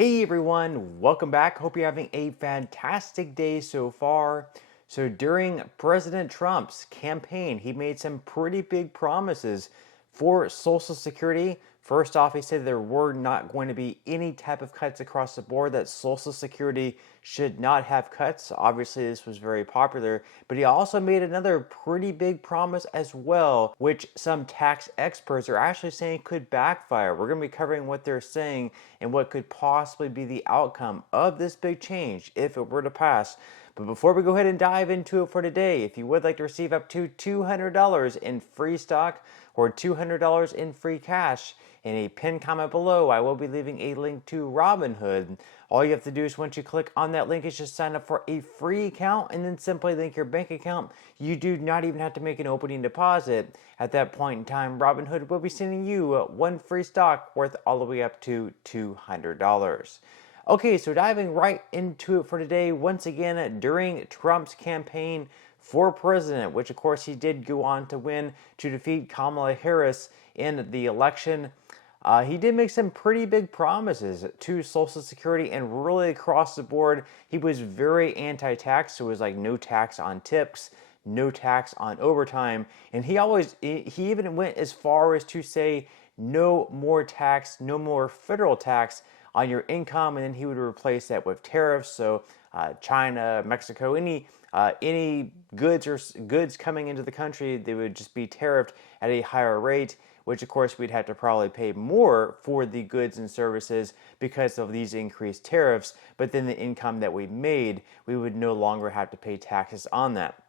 Hey everyone, welcome back. Hope you're having a fantastic day so far. So during President Trump's campaign, he made some pretty big promises for Social Security. First off, he said there were not going to be any type of cuts across the board, that Social Security should not have cuts. Obviously, this was very popular, but he also made another pretty big promise as well, which some tax experts are actually saying could backfire. We're going to be covering what they're saying and what could possibly be the outcome of this big change if it were to pass. But before we go ahead and dive into it for today, if you would like to receive up to $200 in free stock or $200 in free cash, in a pinned comment below, I will be leaving a link to Robinhood. All you have to do is once you click on that link is just sign up for a free account and then simply link your bank account. You do not even have to make an opening deposit. At that point in time, Robinhood will be sending you one free stock worth all the way up to $200. Okay, so diving right into it for today, once again, during Trump's campaign for president, which of course he did go on to win to defeat Kamala Harris in the election, he did make some pretty big promises to Social Security and really across the board. He was very anti-tax, so it was like no tax on tips, no tax on overtime, and he even went as far as to say no more tax, no more federal tax on your income, and then he would replace that with tariffs. So China, Mexico, any goods coming into the country, they would just be tariffed at a higher rate, which of course we'd have to probably pay more for the goods and services because of these increased tariffs. But then the income that we made, we would no longer have to pay taxes on that.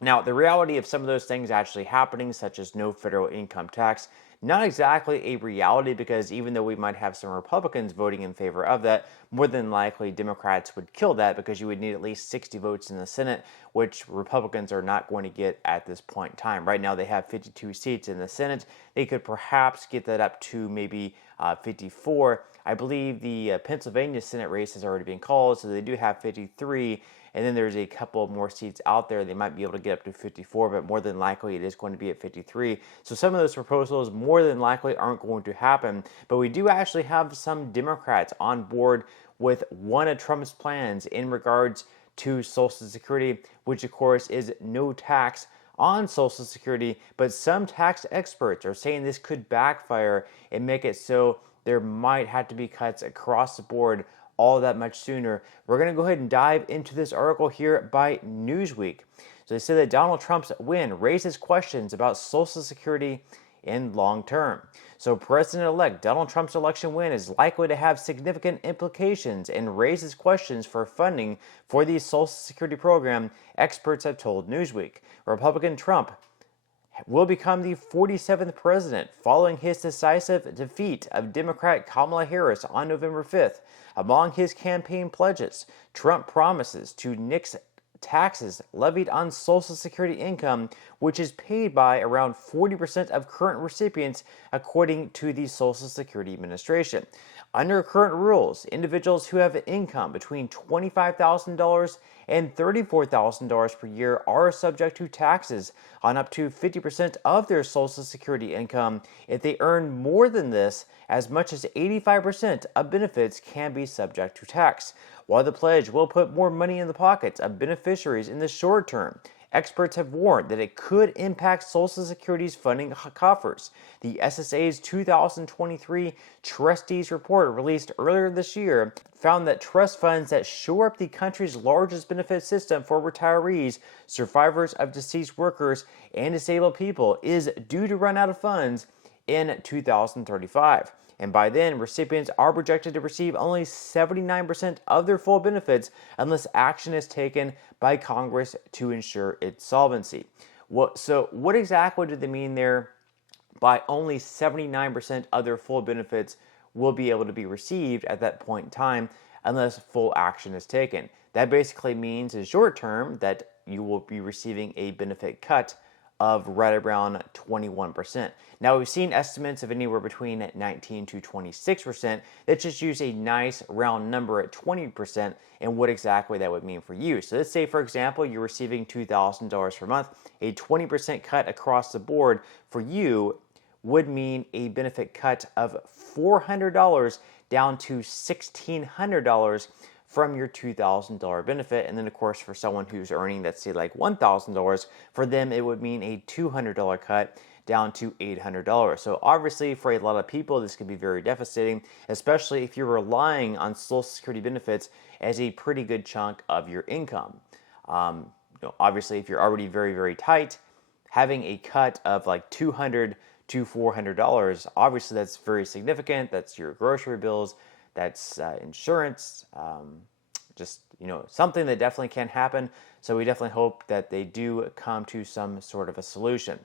Now, the reality of some of those things actually happening, such as no federal income tax, not exactly a reality, because even though we might have some Republicans voting in favor of that, more than likely Democrats would kill that, because you would need at least 60 votes in the Senate, which Republicans are not going to get at this point in time. Right now they have 52 seats in the Senate. They could perhaps get that up to maybe 54. I believe the Pennsylvania Senate race has already been called, so they do have 53. And then there's a couple more seats out there. They might be able to get up to 54, but more than likely it is going to be at 53. So some of those proposals more than likely aren't going to happen. But we do actually have some Democrats on board with one of Trump's plans in regards to Social Security, which of course is no tax on Social Security. But some tax experts are saying this could backfire and make it so there might have to be cuts across the board all that much sooner. We're going to go ahead and dive into this article here by Newsweek. So they say that Donald Trump's win raises questions about Social Security in long term. So President-elect Donald Trump's election win is likely to have significant implications and raises questions for funding for the Social Security program, experts have told Newsweek. Republican Trump will become the 47th president following his decisive defeat of Democrat Kamala Harris on November 5th. Among his campaign pledges, Trump promises to nix taxes levied on Social Security income, which is paid by around 40% of current recipients, according to the Social Security Administration. Under current rules, individuals who have an income between $25,000 and $34,000 per year are subject to taxes on up to 50% of their Social Security income. If they earn more than this, as much as 85% of benefits can be subject to tax. While the pledge will put more money in the pockets of beneficiaries in the short term, experts have warned that it could impact Social Security's funding coffers. The SSA's 2023 Trustees Report, released earlier this year, found that trust funds that shore up the country's largest benefit system for retirees, survivors of deceased workers, and disabled people is due to run out of funds in 2035. And by then, recipients are projected to receive only 79% of their full benefits unless action is taken by Congress to ensure its solvency. So what exactly do they mean there by only 79% of their full benefits will be able to be received at that point in time unless full action is taken? That basically means in short term that you will be receiving a benefit cut of right around 21%. Now, we've seen estimates of anywhere between 19 to 26%. Let's just use a nice round number at 20% and what exactly that would mean for you. So let's say, for example, you're receiving $2,000 per month. A 20% cut across the board for you would mean a benefit cut of $400 down to $1,600 from your $2,000 benefit. And then of course, for someone who's earning, let's say like $1,000, for them it would mean a $200 cut down to $800. So obviously for a lot of people, this could be very devastating, especially if you're relying on Social Security benefits as a pretty good chunk of your income. Obviously, if you're already very, very tight, having a cut of like $200 to $400, obviously that's very significant. That's your grocery bills, that's insurance, just something that definitely can happen. So we definitely hope that they do come to some sort of a solution.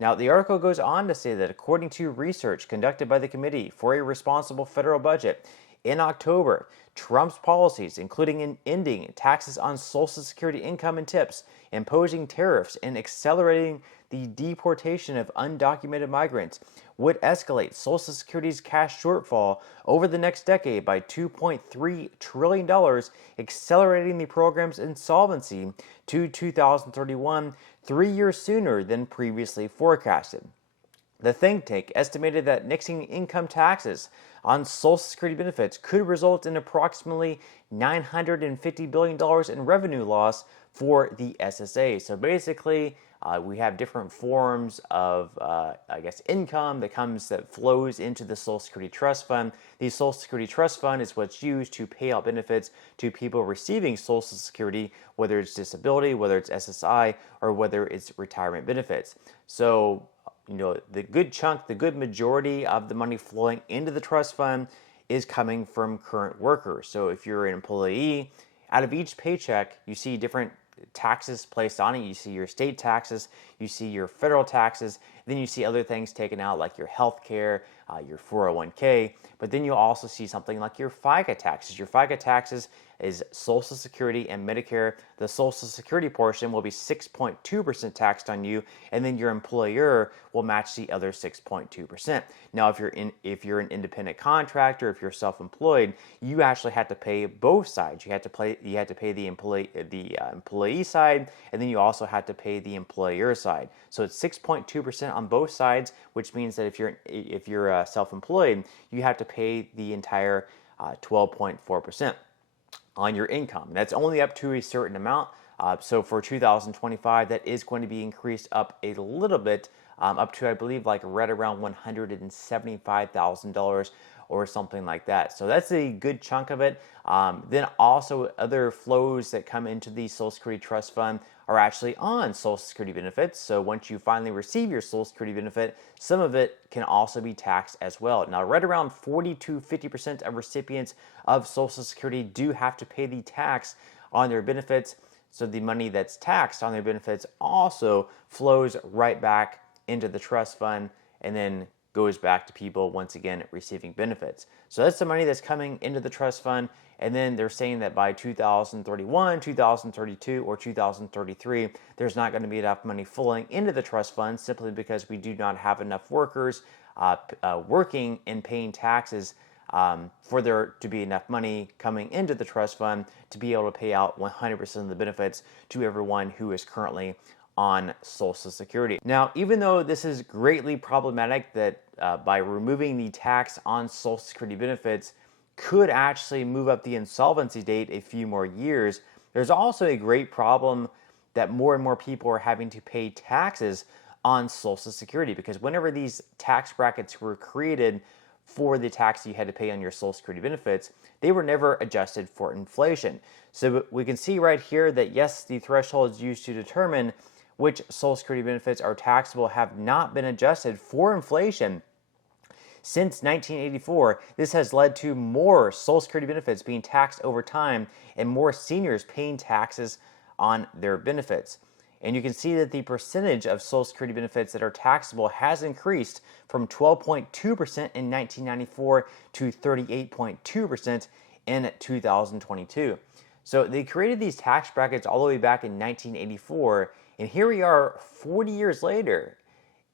Now, the article goes on to say that according to research conducted by the Committee for a Responsible Federal Budget, in October, Trump's policies, including ending taxes on Social Security income and tips, imposing tariffs, and accelerating the deportation of undocumented migrants, would escalate Social Security's cash shortfall over the next decade by $2.3 trillion, accelerating the program's insolvency to 2031, 3 years sooner than previously forecasted. The think tank estimated that nixing income taxes on Social Security benefits could result in approximately $950 billion in revenue loss for the SSA. So basically, we have different forms of, income that flows into the Social Security Trust Fund. The Social Security Trust Fund is what's used to pay out benefits to people receiving Social Security, whether it's disability, whether it's SSI, or whether it's retirement benefits. So, the good majority of the money flowing into the trust fund is coming from current workers. So if you're an employee, out of each paycheck, you see different taxes placed on it. You see your state taxes, you see your federal taxes, then you see other things taken out like your health care, your 401k, but then you also see something like your FICA taxes. Your FICA taxes is Social Security and Medicare. The Social Security portion will be 6.2% taxed on you, and then your employer will match the other 6.2%. Now, if you're an independent contractor, if you're self-employed, you actually have to pay both sides. You have to pay the employee side, and then you also have to pay the employer side. So it's 6.2% on both sides, which means that if you're self-employed, you have to pay the entire 12.4% on your income. That's only up to a certain amount. So for 2025, that is going to be increased up a little bit, up to, I believe, like right around $175,000 or something like that. So that's a good chunk of it. Then also other flows that come into the Social Security Trust Fund are actually on Social Security benefits. So once you finally receive your Social Security benefit, some of it can also be taxed as well. Now, right around 40 to 50% of recipients of Social Security do have to pay the tax on their benefits. So the money that's taxed on their benefits also flows right back into the trust fund and then goes back to people once again receiving benefits. So that's the money that's coming into the trust fund. And then they're saying that by 2031, 2032, or 2033, there's not going to be enough money flowing into the trust fund simply because we do not have enough workers working and paying taxes for there to be enough money coming into the trust fund to be able to pay out 100% of the benefits to everyone who is currently on Social Security. Now, even though this is greatly problematic that by removing the tax on Social Security benefits could actually move up the insolvency date a few more years, there's also a great problem that more and more people are having to pay taxes on Social Security, because whenever these tax brackets were created for the tax you had to pay on your Social Security benefits, they were never adjusted for inflation. So we can see right here that yes, the thresholds used to determine which Social Security benefits are taxable have not been adjusted for inflation. Since 1984, this has led to more Social Security benefits being taxed over time and more seniors paying taxes on their benefits. And you can see that the percentage of Social Security benefits that are taxable has increased from 12.2% in 1994 to 38.2% in 2022. So they created these tax brackets all the way back in 1984, and here we are 40 years later,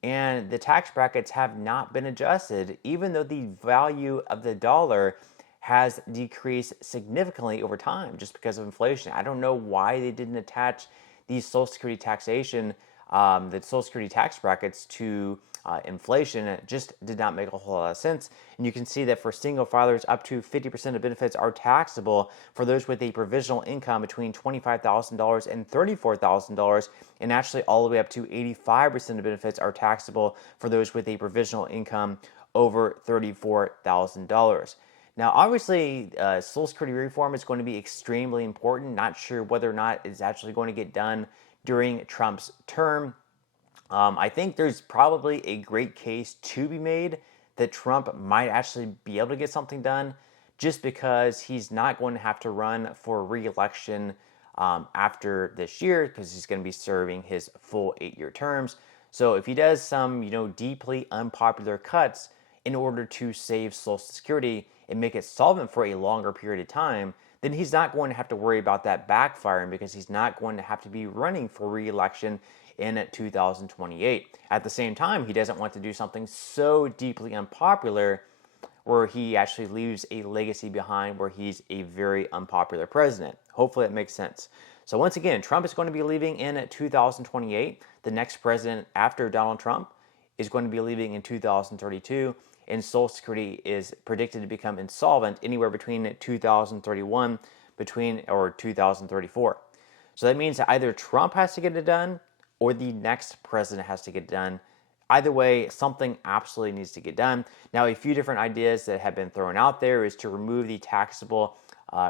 and the tax brackets have not been adjusted, even though the value of the dollar has decreased significantly over time just because of inflation. I don't know why they didn't attach these Social Security taxation, the Social Security tax brackets to inflation. It just did not make a whole lot of sense. And you can see that for single filers, up to 50% of benefits are taxable for those with a provisional income between $25,000 and $34,000, and actually all the way up to 85% of benefits are taxable for those with a provisional income over $34,000. Now, obviously, Social Security reform is going to be extremely important. Not sure whether or not it's actually going to get done during Trump's term. I think there's probably a great case to be made that Trump might actually be able to get something done, just because he's not going to have to run for re-election after this year, because he's going to be serving his full 8-year terms. So if he does some, deeply unpopular cuts in order to save Social Security and make it solvent for a longer period of time, then he's not going to have to worry about that backfiring, because he's not going to have to be running for re-election in 2028. At the same time, he doesn't want to do something so deeply unpopular where he actually leaves a legacy behind where he's a very unpopular president. Hopefully it makes sense. So once again, Trump is going to be leaving in 2028. The next president after Donald Trump is going to be leaving in 2032, and Social Security is predicted to become insolvent anywhere between 2031 or 2034. So that means that either Trump has to get it done or the next president has to get it done. Either way, something absolutely needs to get done. Now, a few different ideas that have been thrown out there is to remove the taxable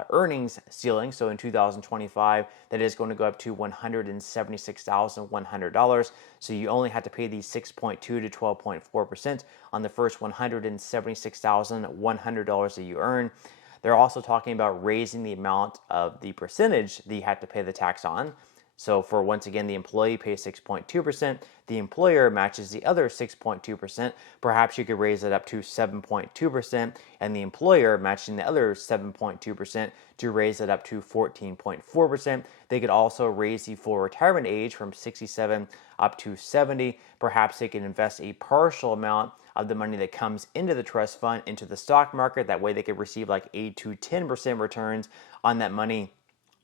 earnings ceiling. So in 2025, that is going to go up to $176,100. So you only have to pay the 6.2 to 12.4% on the first $176,100 that you earn. They're also talking about raising the amount of the percentage that you have to pay the tax on. So for, once again, the employee pays 6.2%, the employer matches the other 6.2%. Perhaps you could raise it up to 7.2%, and the employer matching the other 7.2% to raise it up to 14.4%. They could also raise the full retirement age from 67 up to 70. Perhaps they can invest a partial amount of the money that comes into the trust fund into the stock market. That way they could receive like 8 to 10% returns on that money,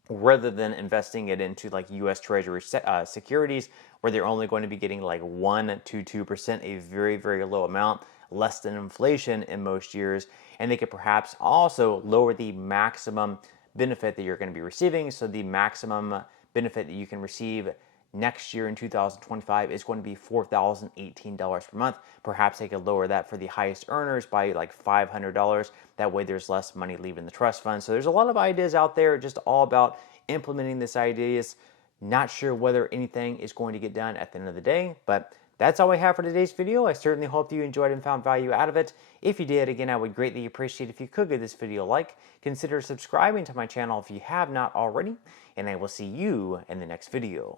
rather than investing it into like U.S. Treasury securities, where they're only going to be getting like 1 to 2%, a very, very low amount, less than inflation in most years. And they could perhaps also lower the maximum benefit that you're going to be receiving. So the maximum benefit that you can receive next year in 2025 is going to be $4,018 per month. Perhaps they could lower that for the highest earners by like $500. That way there's less money leaving the trust fund. So there's a lot of ideas out there, just all about implementing these ideas. Not sure whether anything is going to get done at the end of the day, but that's all I have for today's video. I certainly hope that you enjoyed and found value out of it. If you did, again, I would greatly appreciate if you could give this video a like. Consider subscribing to my channel if you have not already, and I will see you in the next video.